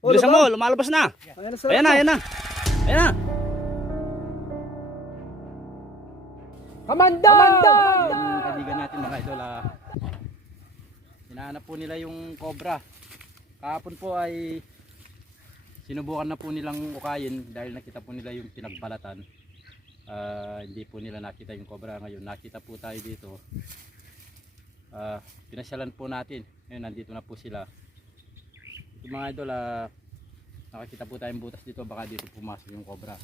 Bilisan mo, lumalabas na. Ayan na, ayan na. Ayan na. Kamanda! Yung kaibigan natin mga idol, hinahanap po nila yung cobra. Kahapon po ay sinubukan na po nilang ukayin dahil nakita po nila yung pinagbalatan. Hindi po nila nakita yung cobra. Ngayon nakita po tayo dito. Pinasyalan po natin. Ngayon nandito na po sila. Yung mga idol, nakakita po tayong butas dito, baka dito pumasok yung cobra.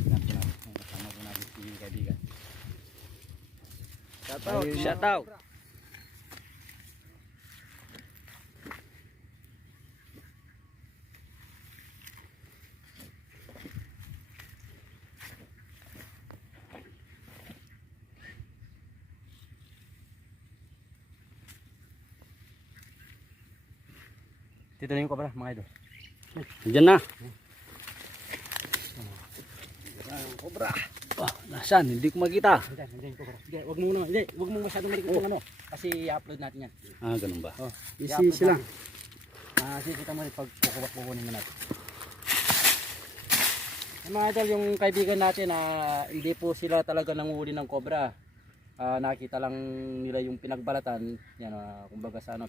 Kasama po natin si kaibigan. Shout out. Dito na yung cobra mga idol. Diyan na. Cobra. Oh, nasaan? Hindi ko makita. Nandiyan yung cobra. Sige, wag mo naman. Hindi, wag mo masyadong marikot yung ano. Kasi i-upload natin yan. Ganun ba? Oh, Easy lang. Kita mo pag kukunin mo natin. Yung mga idol, yung kaibigan natin hindi po sila talaga nanguhuli ng cobra. Nakita lang nila yung pinagbalatan. Yan, kumbaga sa ano,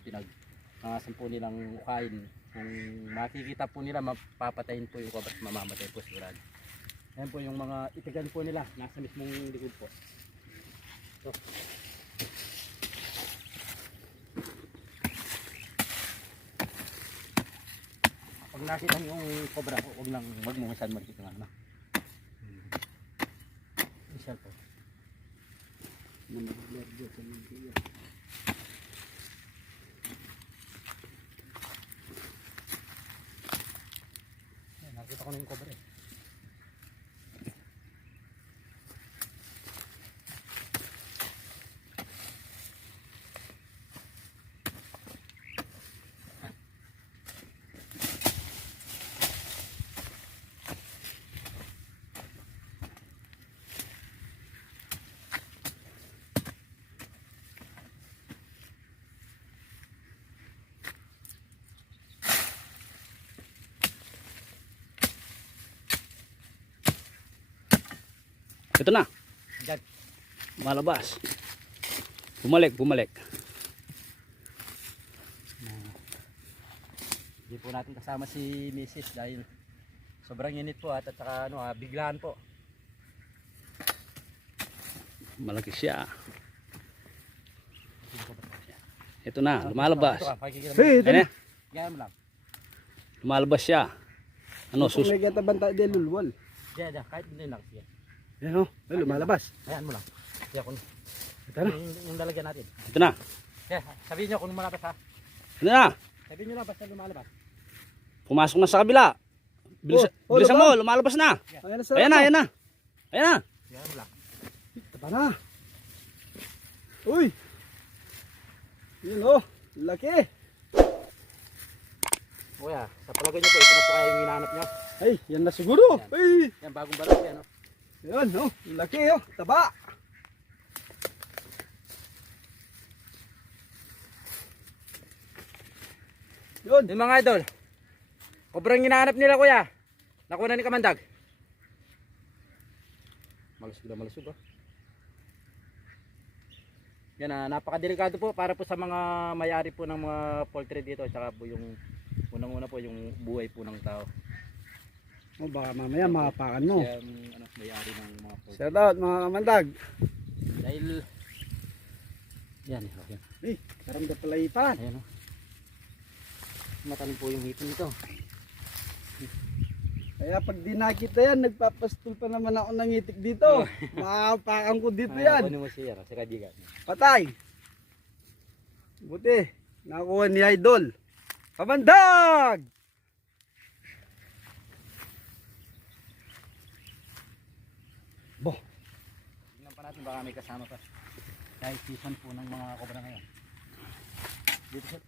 nangasan po nilang ukain. Kung makikita po nila, mapapatayin po yung cobra, mamamatay po sigurado. Ayan po yung mga itigan po nila, nasa mismong likod po. So, pag nakita niyo yung cobra, wag mo masyadong magkita nga. Isa po. Nakita ko na yung cobra eh. Ito na. Diyan. Malabas. Bumalik. Hindi po natin kasama si Mrs. dahil sobrang init po at saka biglaan po. Malaki siya. Ito na, lumalabas. Hey, Ayan na. gaya mo lang. Lumalabas siya. Ano, sus... May gatabanta din lulwal. Diyan, kahit hindi lang. Sige. Yan o, ay lumalabas. Hayaan mo lang. Sige, Ito na. yung lalagyan natin. Ito na. Sige, sabihin nyo kung lumalabas ha. Ito na. Sabihin nyo lang basta lumalabas. Pumasok na sa kabila. Bilisan mo, lumalabas na. Ayan na sa Ayan na, ayan na. Ayan na. Gaya mo lang. Taba na. Uy. Yun o, laki. Kuya, sa palagay nyo po, ito na po kayo yung hinahanap nyo. Ay, yan na siguro. Ay. Yan, bagong balot yan. Yan o, laki o, taba. Yun. Yung mga idol, kobrang hinahanap nila kuya. Nakuha na ni Kamandag. Malusog. Yan napakadelikado po para po sa mga may-ari po ng mga poultry dito at saka po yung unang-una po yung buhay po ng tao. O baka mamaya makapakan mo. Yan may-ari ng mga poultry. Shout out mga kamandag. Dahil yan. Ay, karamda pala ipan. Ayan o. Matalim po yung hipon nito. Kaya pag di nakita yan, nagpapastol pa naman ako ng itik dito. Makapakan ko dito yan. Ano mo siya sa kaibigan. Patay. Buti. Nakuha ni Idol. Kamandag! Tingnan pa natin baka may kasama pa. Dahil season po ng mga kobra ngayon. Dito siya.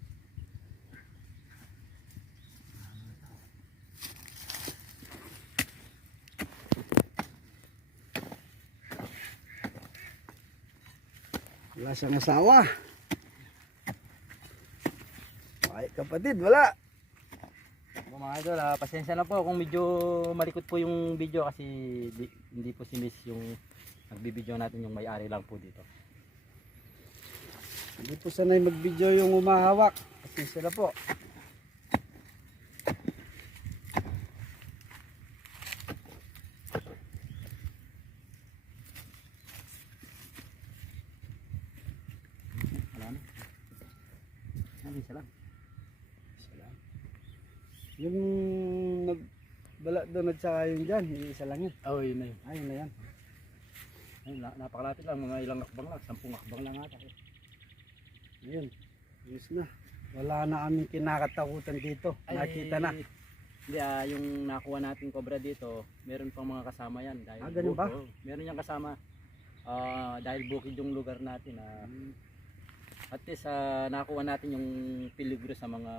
Wala siyang asawa. Ay kapatid, wala. mga idol, pasensya na po kung medyo malikot po yung video kasi hindi po si Miss yung nagbibideo natin, yung may-ari lang po dito. Hindi po sanay mag-video yung umahawak. Pasensya na po. Wala na. Isa lang. Yung nagbala doon at saka yung dyan, isa lang yan. Oh, yun na yun. Ayun na yan. Ayun, napakalapit lang, mga ilang akbang lang, 10 akbang lang ata. Ayun. Ayos na. Wala na kaming kinakatakutan dito. Nakita na. Hindi, yung nakuha natin cobra dito, meron pang mga kasama yan. Dahil Ganun ba? Meron yung kasama. Dahil bukid yung lugar natin. At least nakuha natin yung peligro sa mga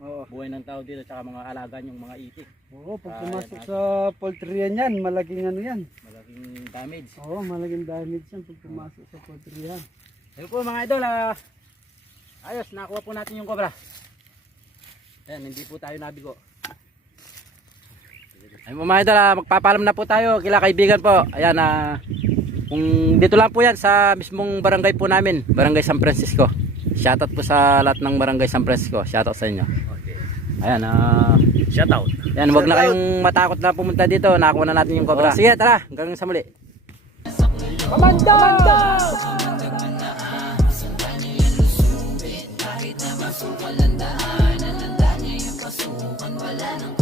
Oo. buhay ng tao dito, tsaka mga alaga yung mga itik. Oo, pag Ah, pumasok yan, sa poultry yan, malaking ano yan. Malaking damage. Oo, malaking damage yan pag pumasok sa poultry yan. Ayun po mga idol, ayos, nakuha po natin yung cobra. Ayan, hindi po tayo nabigo. Ayun po mga idol, magpapalam na po tayo kila kaibigan po. Ayan, kung dito lang po yan sa mismong barangay po namin, Barangay San Francisco. Shoutout po sa lahat ng Barangay San Francisco. Shoutout sa inyo. Okay. Ayan, Shoutout. yan, wag na kayong matakot na pumunta dito. Nakuha na natin yung cobra. Sige, tara, hanggang sa muli. Pamanda! Kahit na masukal ang daan, ang niya yung pasukan, wala nang